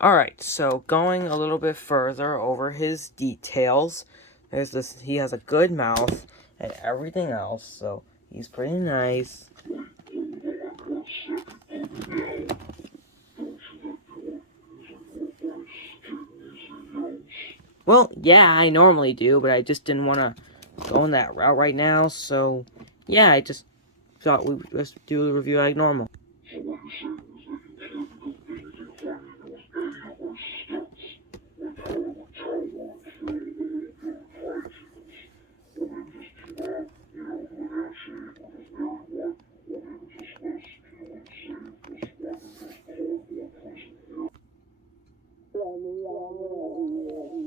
Alright, so going a little bit further over his details, there's this, he has a good mouth and everything else, so he's pretty nice. Well, yeah, I normally do, but I just didn't want to go in that route right now, so yeah, I just thought we would just do the review like normal.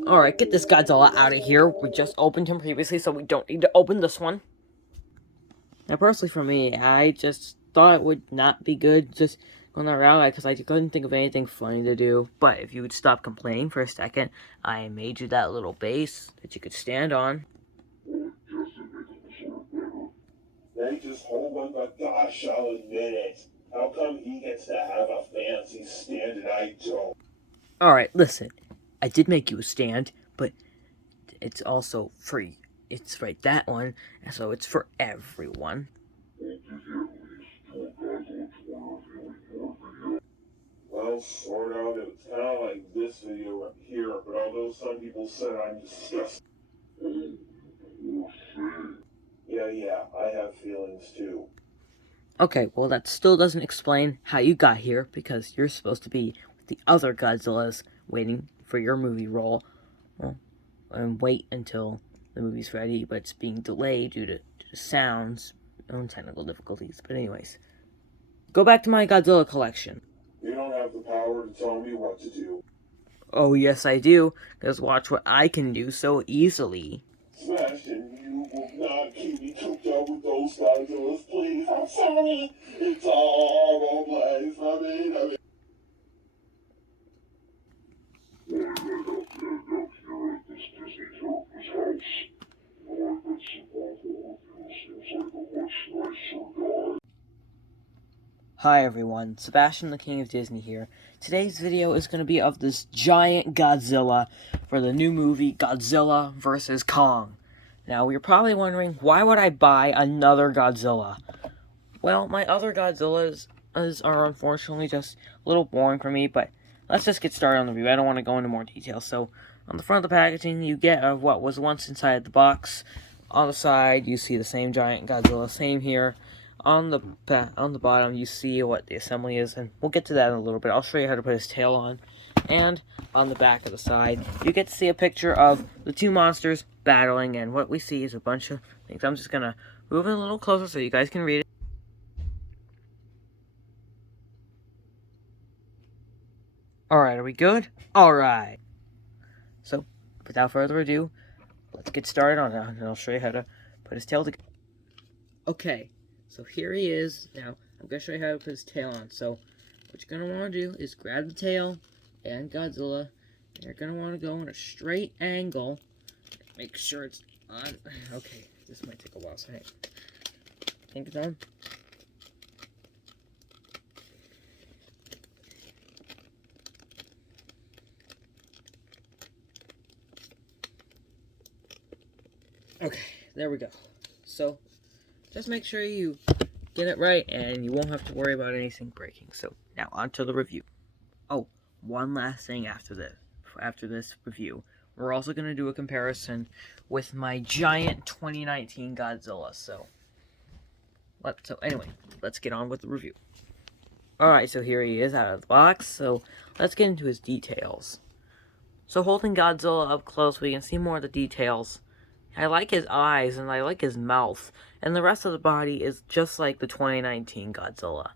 Alright, get this Godzilla out of here. We just opened him previously, so we don't need to open this one. Now, personally for me, I just thought it would not be good just going that route, because I couldn't think of anything funny to do. But if you would stop complaining for a second, I made you that little base that you could stand on. They just hold on, but gosh, I'll admit it. How come he gets to have a fancy stand and I don't? Alright, listen. I did make you a stand, but it's also free. It's right, that one, and so it's for everyone. Well, sort of. It's kind of like this video up here, but although some people said I'm disgusting. Yeah, I have feelings too. Okay, well that still doesn't explain how you got here, because you're supposed to be with the other Godzillas waiting for your movie role. Well, and wait until the movie's ready, but it's being delayed due to sounds and technical difficulties. But anyways, go back to my Godzilla collection. You don't have the power to tell me what to do. Oh yes I do, because watch what I can do so easily. Sebastian, you will not keep me cooped up with those Godzillas, please. I'm sorry. It's a horrible place. I mean. Hi everyone, Sebastian the King of Disney here. Today's video is going to be of this giant Godzilla for the new movie Godzilla vs. Kong. Now, you're probably wondering, why would I buy another Godzilla? Well, my other Godzillas are unfortunately just a little boring for me, but let's just get started on the review. I don't want to go into more detail. So, on the front of the packaging, you get what was once inside the box. On the side, you see the same giant Godzilla, same here. On the bottom, you see what the assembly is, and we'll get to that in a little bit. I'll show you how to put his tail on. And on the back of the side, you get to see a picture of the two monsters battling, and what we see is a bunch of things. I'm just going to move it a little closer so you guys can read it. Alright, are we good? Alright. So, without further ado, let's get started on it, and I'll show you how to put his tail together. Okay. So here he is. Now, I'm going to show you how to put his tail on. So, what you're going to want to do is grab the tail and Godzilla. And you're going to want to go in a straight angle. Make sure it's on. Okay, this might take a while. So, hey, think it's on. Okay, there we go. So, just make sure you get it right, and you won't have to worry about anything breaking. So, now on to the review. Oh, one last thing after this review. We're also going to do a comparison with my giant 2019 Godzilla. So anyway, let's get on with the review. Alright, so here he is out of the box. So, let's get into his details. So, holding Godzilla up close, we can see more of the details. I like his eyes, and I like his mouth, and the rest of the body is just like the 2019 Godzilla.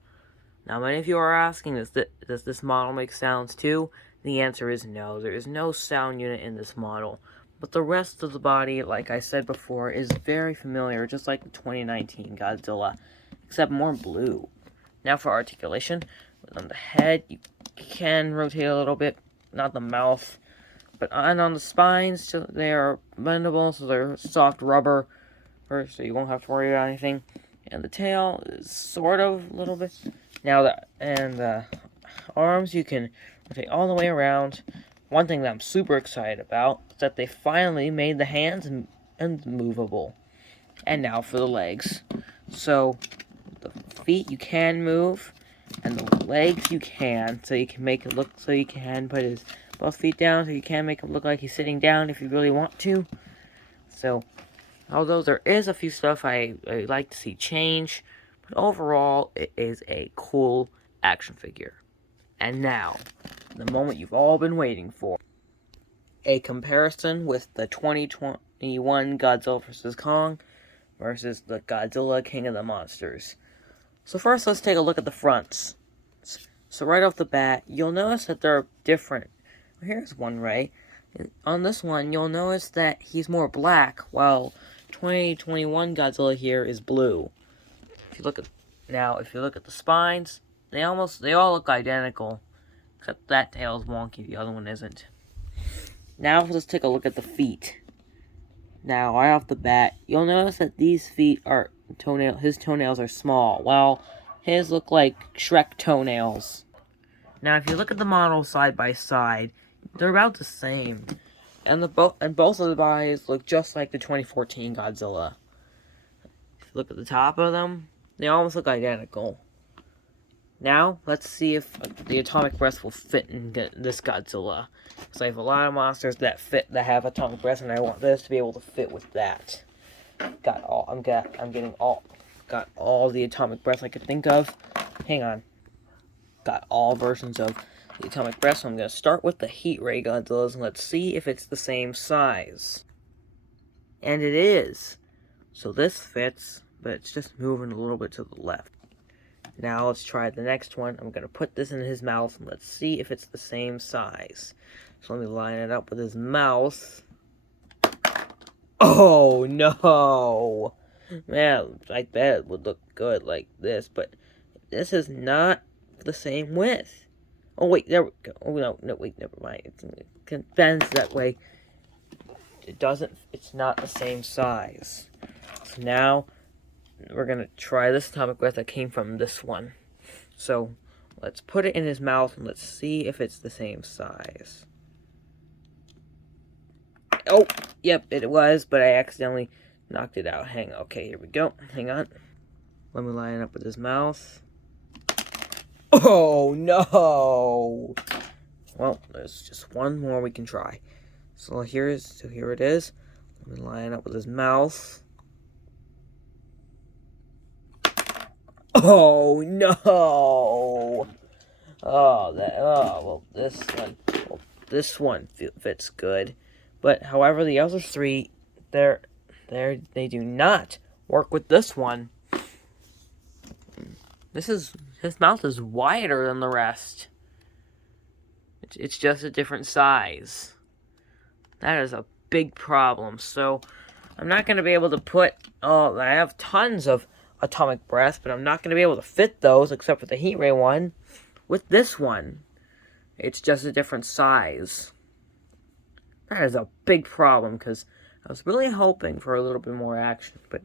Now, many of you are asking, does this model make sounds too? The answer is no. There is no sound unit in this model. But the rest of the body, like I said before, is very familiar, just like the 2019 Godzilla, except more blue. Now for articulation, on the head, you can rotate a little bit, not the mouth. But on the spines, so they are bendable, so they're soft rubber, so you won't have to worry about anything. And the tail is sort of a little bit. Now arms you can rotate all the way around. One thing that I'm super excited about is that they finally made the hands movable. And now for the legs. So the feet you can move, and the legs you can, so you can make it look, so you can put his both feet down, so you can make him look like he's sitting down if you really want to. So, although there is a few stuff I like to see change, but overall, it is a cool action figure. And now, the moment you've all been waiting for. A comparison with the 2021 Godzilla vs. Kong versus the Godzilla King of the Monsters. So first, let's take a look at the fronts. So right off the bat, you'll notice that they're different. Here's one, right? On this one, you'll notice that he's more black, while 2021 Godzilla here is blue. If you look at the spines, they all look identical, except that tail is wonky, the other one isn't. Now let's take a look at the feet. Now, right off the bat, you'll notice that these feet are his toenails are small, while his look like Shrek toenails. Now, if you look at the models side by side, they're about the same, and both of the bodies look just like the 2014 Godzilla. If you look at the top of them, they almost look identical. Now, let's see if the atomic breath will fit in this Godzilla. Because I have a lot of monsters that have atomic breath, and I want this to be able to fit with that. Got all the atomic breath I could think of. Hang on. Got all versions of the atomic breath, so I'm going to start with the heat ray Godzillas, and let's see if it's the same size. And it is. So this fits, but it's just moving a little bit to the left. Now let's try the next one. I'm going to put this in his mouth, and let's see if it's the same size. So let me line it up with his mouth. Oh, no! Man, I bet it would look good like this, but this is not the same width. Oh, wait, there we go. Oh, no, wait, never mind. It bends that way. It's not the same size. So now, we're going to try this atomic breath that came from this one. So, let's put it in his mouth and let's see if it's the same size. Oh, yep, it was, but I accidentally knocked it out. Okay, here we go. Hang on. Let me line it up with his mouth. Oh, no! Well, there's just one more we can try. So here it is. Let me line it up with his mouth. Oh, no! This one fits good. But, however, the other three, they do not work with this one. His mouth is wider than the rest. It's just a different size. That is a big problem. So, I'm not going to be able to put... I have tons of atomic breath, but I'm not going to be able to fit those, except for the heat ray one, with this one. It's just a different size. That is a big problem, because I was really hoping for a little bit more action, but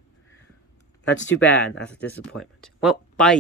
that's too bad. That's a disappointment. Well, bye!